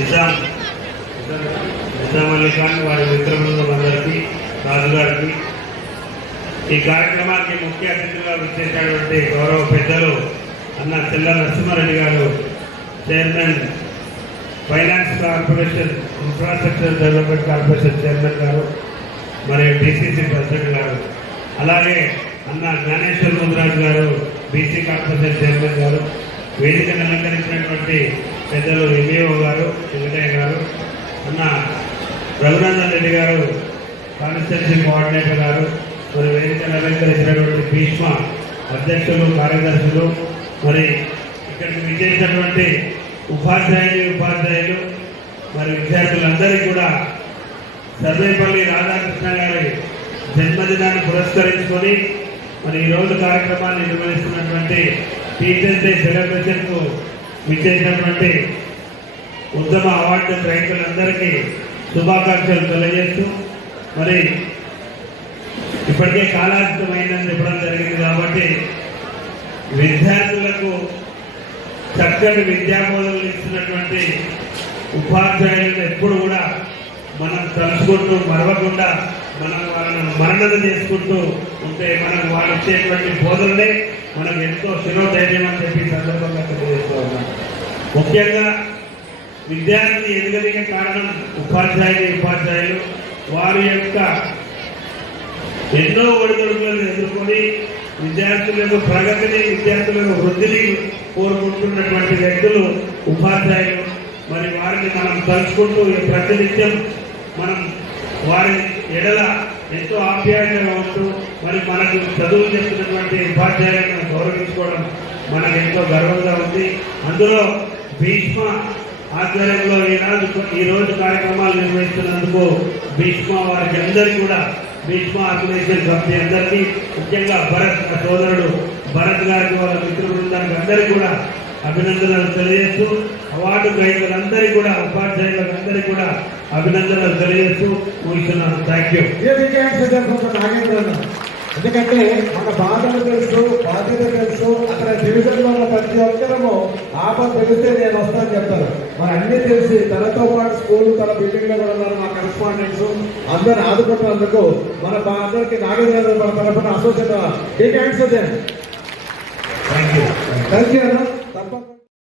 నిజాం అలీ ఖాన్ వారి మిత్రులందరికీ రాజు గారికి ఈ కార్యక్రమానికి ముఖ్య అతిథిగా విచ్చేసినటువంటి గౌరవ పెద్దలు అన్న తెల్ల నరసింహారెడ్డి గారు, chairman finance corporation infrastructure development corporation chairman గారు, మరియు డిసిసి ప్రెసిడెంట్ గారు, అలాగే అన్న జ్ఞానేశ్వర్ ముద్రాజ్ గారు బీసీ కార్పొరేషన్ చైర్మన్ గారు, వేదికను అలంకరించినటువంటి పెద్దలు ఎంఈఓ గారు వెంకటయ్య గారు, అన్న రఘునందన్ రెడ్డి గారు కాన్స్టిట్యూన్సీ కోఆర్డినేటర్ గారు, మరి వేదికను అలంకరించినటువంటి భీష్మ అధ్యక్షులు, కార్యదర్శులు, మరి ఇక్కడికి విచ్చేసినటువంటి ఉపాధ్యాయులు మరి విద్యార్థులందరికీ కూడా సర్వేపల్లి రాధాకృష్ణ గారి జన్మదినాన్ని పురస్కరించుకొని మరి ఈరోజు కార్యక్రమాన్ని నిర్వహిస్తున్నటువంటి టీచర్స్ డే సెలబ్రేషన్కు విచ్చేసినటువంటి ఉత్తమ అవార్డు రైతులందరికీ శుభాకాంక్షలు తెలియజేస్తూ, మరి ఇప్పటికే కాలాతీతమైందని చెప్పడం జరిగింది కాబట్టి విద్యార్థులకు చక్కటి విద్యాబోధనలు ఇస్తున్నటువంటి ఉపాధ్యాయులను ఎప్పుడు కూడా మనం తలుచుకుంటూ మరవకుండా మనం వాళ్ళని మరణన చేసుకుంటూ ఉంటే మనం వాళ్ళు ఇచ్చేటువంటి బోధనలే మనం ఎంతో శిరోధైర్యం అని చెప్పి సందర్భంగా తెలియజేస్తూ ఉన్నాం. ముఖ్యంగా విద్యార్థి ఎదుగదిగే కారణం ఉపాధ్యాయులు వారి యొక్క ఎన్నో ఒడిదుడుకులను ఎదుర్కొని విద్యార్థుల యొక్క ప్రగతిని, విద్యార్థుల యొక్క వృద్ధిని కోరుకుంటున్నటువంటి వ్యక్తులు ఉపాధ్యాయులు. మరి వారిని మనం తలుచుకుంటూ ప్రతినిత్యం మనం వారి ఎడల ఎంతో ఆప్యాయంగా ఉంటూ మరి మనకు చదువు చెప్తున్నటువంటి ఉపాధ్యాయులను గౌరవించుకోవడం మనకు ఎంతో గర్వంగా ఉంది. అందులో భీష్మ ఆధ్వర్యంలో ఈరోజు కార్యక్రమాలు నిర్వహిస్తున్నందుకు భీష్మ వారికి అందరికీ కూడా, భీష్మ ఆర్గనైజేషన్ కమిటీ అందరికీ, ముఖ్యంగా భరత్ సోదరుడు భరత్ గారికి, వాళ్ళ మిత్ర బృందానికి అందరికీ కూడా అభినందనలు తెలియజేస్తూ, అవార్డు గ్రహీతలందరికీ కూడా, ఉపాధ్యాయులందరికీ కూడా అభినందనలు తెలియజేస్తూ ముగిస్తున్నాను. Thank you. ఎందుకంటే మన బాధలు తెలుసు, బాధ్యత తెలుసు. అక్కడ డివిజన్లో ఉన్న ప్రతి ఒక్కరము ఆపద తెలిస్తే నేను వస్తాను చెప్తాను. మరి అన్ని తెలిసి తనతో పాటు స్కూల్, తన బిల్డింగ్ లో కూడా ఉన్నారు మా కరెస్పాండెంట్స్ అందరూ ఆదుకుంటున్నందుకు మన అందరికి నాగేంద్ర మన తరఫున అసోసియేట్ థ్యాంక్ యూ అన్న. తప్పకుండా